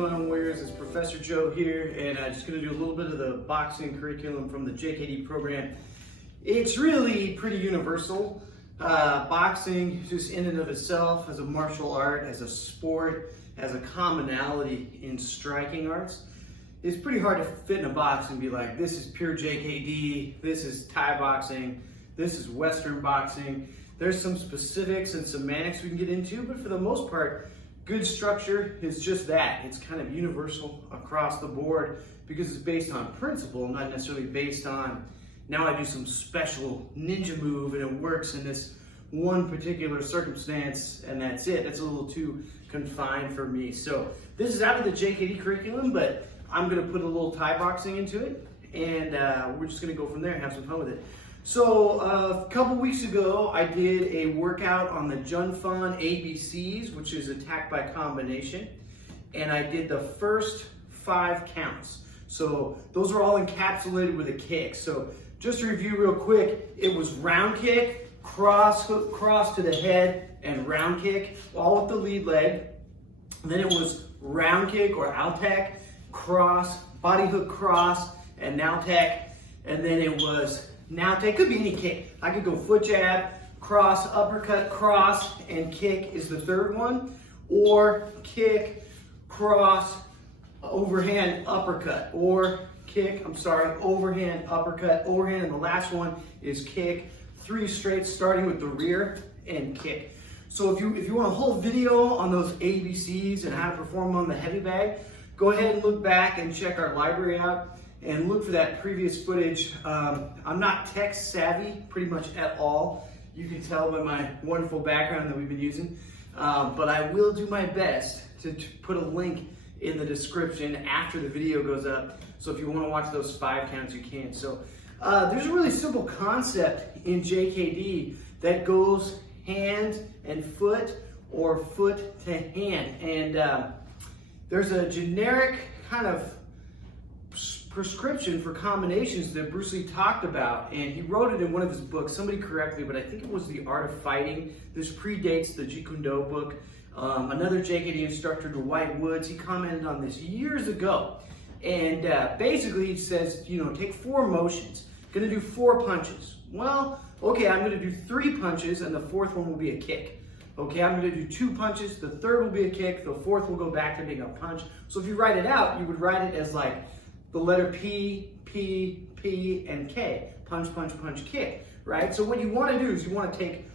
going on, Warriors? It's Professor Joe here, and I'm just going to do a little bit of the boxing curriculum from the JKD program. It's really pretty universal. Boxing, just in and of itself, as a martial art, as a sport, as a commonality in striking arts, it's pretty hard to fit in a box and be like, this is pure JKD, this is Thai boxing, this is Western boxing. There's some specifics and semantics we can get into, but for the most part, good structure is just that. It's kind of universal across the board because it's based on principle, not necessarily based on, now I do some special ninja move and it works in this one particular circumstance and that's it. That's a little too confined for me. So this is out of the JKD curriculum, but I'm gonna put a little Thai boxing into it and we're just gonna go from there and have some fun with it. So a couple weeks ago, I did a workout on the Junfan ABCs, which is attack by combination, and I did the first 5 counts. So those are all encapsulated with a kick. So just to review real quick, it was round kick, cross, hook, cross to the head, and round kick, all with the lead leg. Then it was round kick or outtack, cross, body hook cross, and nowtack. And then it was now it could be any kick. I could go foot jab, cross, uppercut, cross, and kick is the third one. Or kick, cross, overhand, uppercut. Or kick, overhand, uppercut, overhand. And the last one is kick. 3 straight starting with the rear and kick. So if you want a whole video on those ABCs and how to perform on the heavy bag, go ahead and look back and check our library out. And look for that previous footage. I'm not tech savvy pretty much at all. You can tell by my wonderful background that we've been using. But I will do my best to put a link in the description after the video goes up. So if you want to watch those 5 counts, you can. So there's a really simple concept in JKD that goes hand and foot or foot to hand. And there's a generic kind of prescription for combinations that Bruce Lee talked about, and he wrote it in one of his books. Somebody correct me, but I think it was The Art of Fighting. This predates the Jeet Kune Do book. Another JKD instructor, Dwight Woods, he commented on this years ago. And basically he says, take 4 motions. Gonna do 4 punches. Well, okay, I'm gonna do 3 punches and the 4th one will be a kick. Okay, I'm gonna do 2 punches, the 3rd will be a kick, the 4th will go back to being a punch. So if you write it out, you would write it as like the letter P, P, P, and K. Punch, punch, punch, kick, right? So what you want to do is you want to take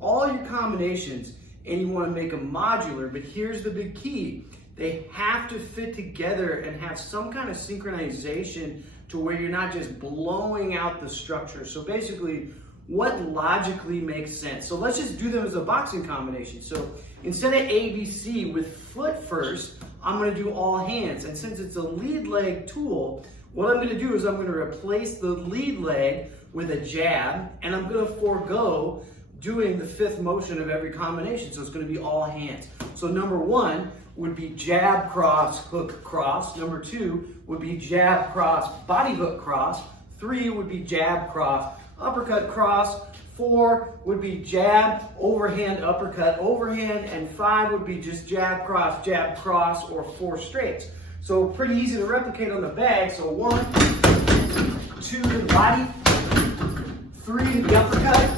all your combinations and you want to make them modular, but here's the big key. They have to fit together and have some kind of synchronization to where you're not just blowing out the structure. So basically, what logically makes sense? So let's just do them as a boxing combination. So instead of ABC with foot first, I'm going to do all hands. And since it's a lead leg tool, what I'm going to do is I'm going to replace the lead leg with a jab, and I'm going to forego doing the 5th motion of every combination. So it's going to be all hands. So number 1 would be jab, cross, hook, cross. Number 2 would be jab, cross, body hook, cross. 3 would be jab, cross, uppercut, cross. 4 would be jab, overhand, uppercut, overhand, and 5 would be just jab, cross, or 4 straights. So pretty easy to replicate on the bag. So 1, 2 to the body, 3 to the uppercut,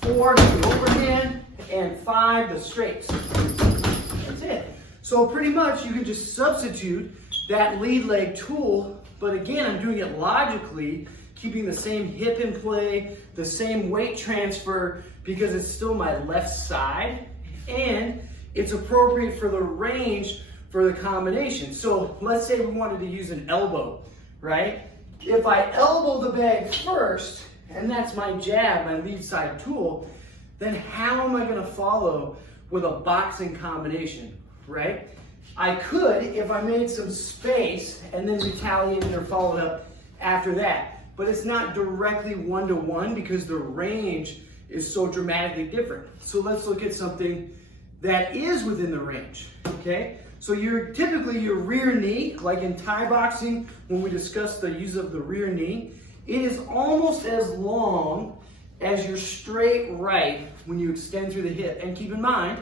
4 to the overhand, and 5 the straights. That's it. So pretty much you can just substitute that lead leg tool, but again, I'm doing it logically, keeping the same hip in play, the same weight transfer, because it's still my left side, and it's appropriate for the range for the combination. So let's say we wanted to use an elbow, right? If I elbow the bag first, and that's my jab, my lead side tool, then how am I gonna follow with a boxing combination, right? I could if I made some space and then retaliated or followed up after that. But it's not directly 1-to-1 because the range is so dramatically different. So let's look at something that is within the range, okay? So typically your rear knee, like in Thai boxing, when we discuss the use of the rear knee, it is almost as long as your straight right when you extend through the hip. And keep in mind,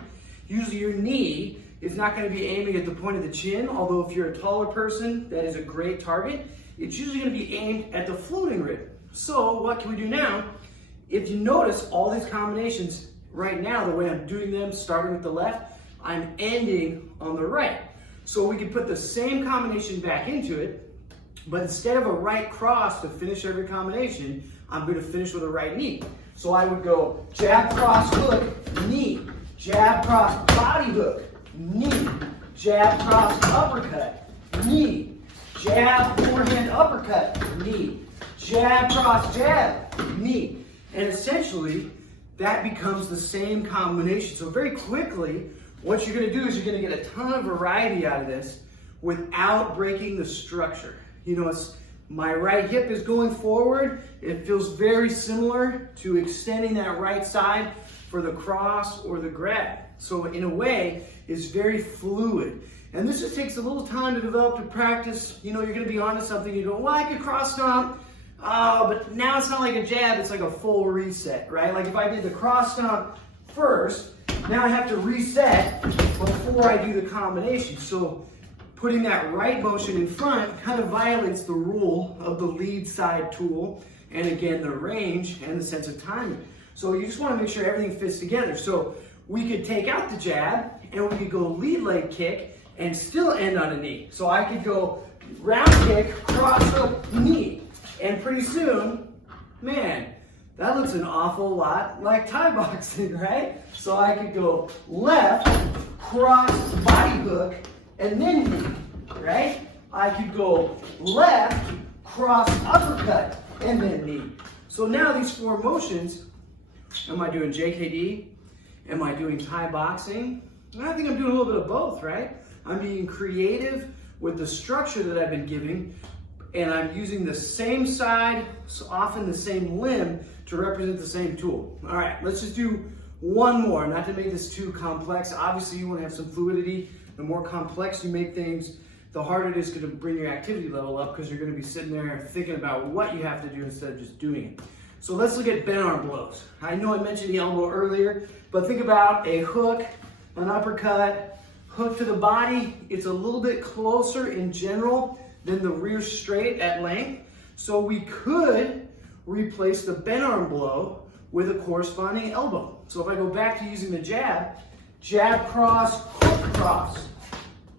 usually your knee It's not going to be aiming at the point of the chin, although if you're a taller person, that is a great target. It's usually going to be aimed at the floating rib. So what can we do now? If you notice all these combinations right now, the way I'm doing them, starting with the left, I'm ending on the right. So we can put the same combination back into it, but instead of a right cross to finish every combination, I'm going to finish with a right knee. So I would go jab, cross, hook, knee, jab, cross, body hook, knee, jab, cross, uppercut, knee, jab, forehand, uppercut, knee, jab, cross, jab, knee. And essentially, that becomes the same combination. So very quickly, what you're going to do is you're going to get a ton of variety out of this without breaking the structure. You know, my right hip is going forward. It feels very similar to extending that right side for the cross or the grab. So in a way, it's very fluid. And this just takes a little time to develop, to practice. You know, you're going to be onto something. You go, well, I could cross stomp. But now it's not like a jab, it's like a full reset, right? Like if I did the cross stomp first, now I have to reset before I do the combination. So putting that right motion in front kind of violates the rule of the lead side tool, and again, the range and the sense of timing. So you just want to make sure everything fits together. So we could take out the jab, and we could go lead leg kick, and still end on a knee. So I could go round kick, cross hook, knee. And pretty soon, man, that looks an awful lot like Thai boxing, right? So I could go left, cross, body hook, and then knee, right? I could go left, cross, uppercut, and then knee. So now these four motions, am I doing JKD? Am I doing Thai boxing? I think I'm doing a little bit of both, right? I'm being creative with the structure that I've been giving, and I'm using the same side, so often the same limb, to represent the same tool. All right, let's just do one more, not to make this too complex. Obviously, you want to have some fluidity. The more complex you make things, the harder it is to bring your activity level up, because you're going to be sitting there thinking about what you have to do instead of just doing it. So let's look at bent arm blows. I know I mentioned the elbow earlier, but think about a hook, an uppercut, hook to the body. It's a little bit closer in general than the rear straight at length. So we could replace the bent arm blow with a corresponding elbow. So if I go back to using the jab, jab, cross, hook, cross,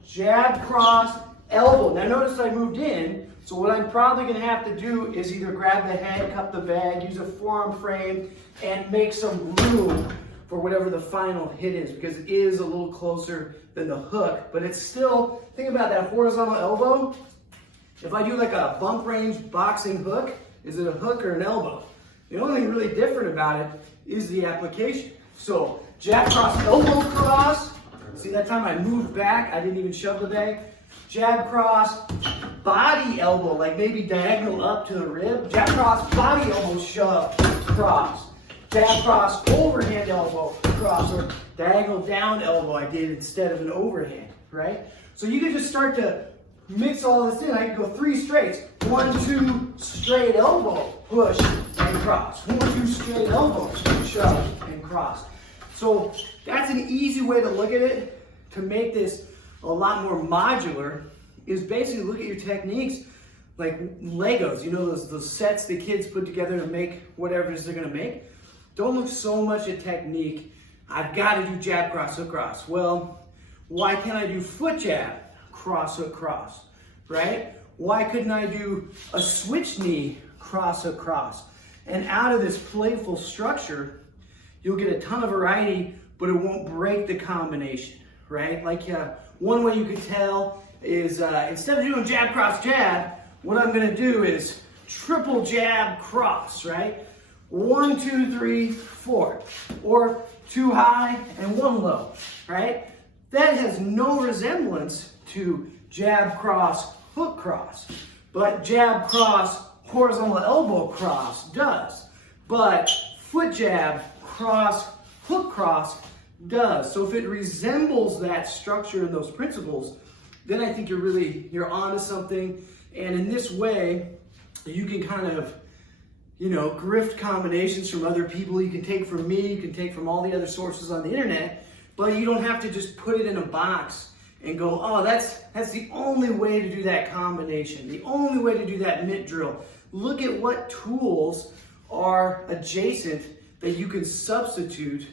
jab, cross, elbow. Now notice I moved in, so what I'm probably gonna have to do is either grab the head, cup the bag, use a forearm frame, and make some room for whatever the final hit is, because it is a little closer than the hook, but it's still, think about that horizontal elbow. If I do like a bump range boxing hook, is it a hook or an elbow? The only thing really different about it is the application. So jab, cross, elbow, cross. See, that time I moved back, I didn't even shove the bag. Jab, cross, body elbow, like maybe diagonal up to the rib. Jab, cross, body elbow, shove, cross. Jab, cross, overhand elbow, cross, or diagonal down elbow I did instead of an overhand, right? So you can just start to mix all this in. I can go 3 straights. 1, 2, straight elbow, push and cross. 1, 2, straight elbow, shove and cross. So that's an easy way to look at it, to make this a lot more modular, is basically look at your techniques like Legos. You know, those sets the kids put together to make whatever it is they're gonna make. Don't look so much at technique. I've got to do jab, cross, hook, cross. Well, why can't I do foot jab, cross, hook, cross, right? Why couldn't I do a switch knee, cross, hook, cross? And out of this playful structure, you'll get a ton of variety, but it won't break the combination, right? Like one way you could tell is instead of doing jab, cross, jab, what I'm gonna do is triple jab, cross, right? 1, 2, 3, 4, or 2 high and 1 low, right? That has no resemblance to jab, cross, hook, cross, but jab, cross, horizontal elbow cross does, but foot jab, cross, hook, cross does. So if it resembles that structure and those principles, then I think you're onto something. And in this way, you can kind of, you know, grift combinations from other people. You can take from me, you can take from all the other sources on the internet But you don't have to just put it in a box and go, oh, that's the only way to do that combination, the only way to do that mitt drill. Look at what tools are adjacent that you can substitute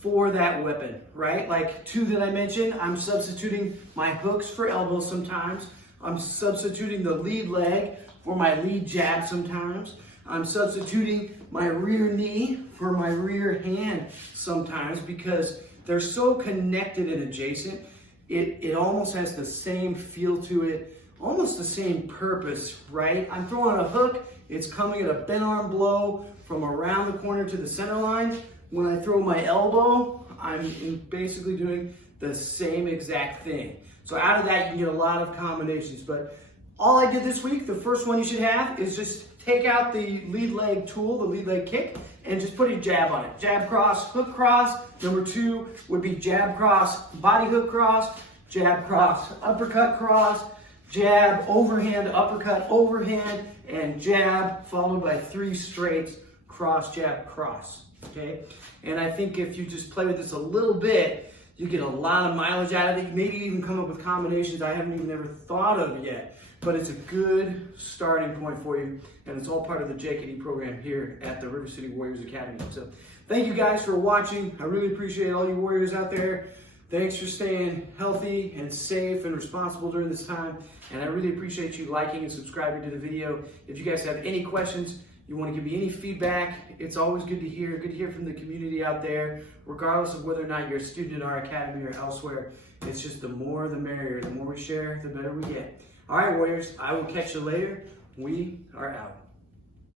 for that weapon, right? Like two that I mentioned, I'm substituting my hooks for elbows sometimes. I'm substituting the lead leg for my lead jab sometimes. I'm substituting my rear knee for my rear hand sometimes because they're so connected and adjacent. It almost has the same feel to it, almost the same purpose, right? I'm throwing a hook, it's coming at a bent arm blow from around the corner to the center line. When I throw my elbow, I'm basically doing the same exact thing. So out of that, you can get a lot of combinations. But all I did this week, the first one you should have is just take out the lead leg tool, the lead leg kick, and just put a jab on it. Jab cross, hook cross. Number two would be jab cross, body hook cross, jab cross, uppercut cross, jab, overhand, uppercut, overhand, and jab, followed by 3 straights, cross, jab, cross, okay? And I think if you just play with this a little bit, you get a lot of mileage out of it. Maybe even come up with combinations I haven't even ever thought of yet. But it's a good starting point for you, and it's all part of the JKD program here at the River City Warriors Academy. So thank you guys for watching. I really appreciate all you warriors out there. Thanks for staying healthy and safe and responsible during this time. And I really appreciate you liking and subscribing to the video. If you guys have any questions, you want to give me any feedback, it's always good to hear from the community out there, regardless of whether or not you're a student in our academy or elsewhere. It's just the more the merrier. The more we share, the better we get. All right, warriors, I will catch you later. We are out.